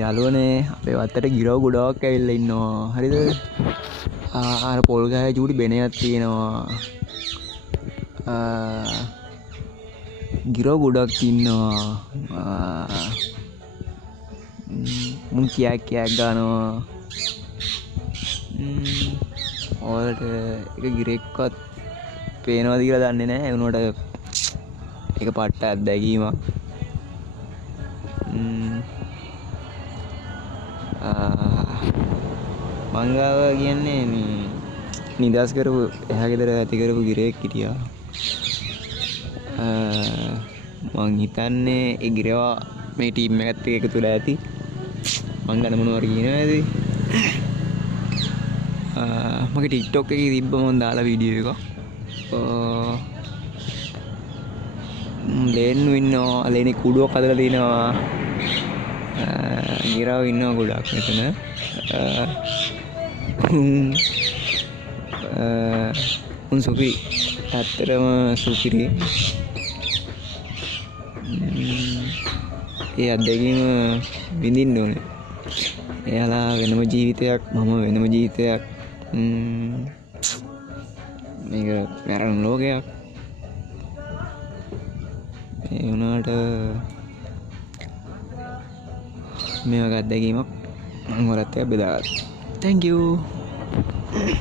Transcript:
යාළුවනේ අපේ වත්තට ගිරව ගොඩාක් ඇවිල්ලා ඉන්නවා. හරිද? අර පොල් ගහේ චූටි බෙනයක් තියෙනවා. ගිරව ගොඩක් ඉන්නවා. මුන් කියක් ගන්නවා. ඔයාලට එක ගිරෙක්වත් පේනවද කියලා දන්නේ නැහැ. ඒ වුණාට ඒක පට්ට අත්දැකීමක්. මංගාව කියන්නේ මේ නිදහස් කරපු එහා ගෙදර ඇති කරපු ගිරෙක් හිටියා. මං හිතන්නේ ඒ ගිරවා මේ ටීම් එකත් එක්ක එකතු වෙලා ඇති. මං ගන්න මොනවද කියනවාද? මගේ TikTok එකේ තිබ්බ මම දාලා වීඩියෝ එකක්. ලේන්නු ඉන්නවා. ලේනේ කුඩුවක් හදලා තිනවා. ගිරාව ඉන්නවා ගොඩක් මෙතන. උන් සුපිරි. ඇත්තටම සුපිරි. ඒ අත්දැකීම විඳින්න ඕනේ. එයාලා වෙනම ජීවිතයක්, මම වෙනම ජීවිතයක්. මේක මරණ ලෝකයක්. ඒ වුණාට මේ වගේ අත්දැකීමක් මම ඔයාලත් එක්ක බෙදාගත්තා. Thank you.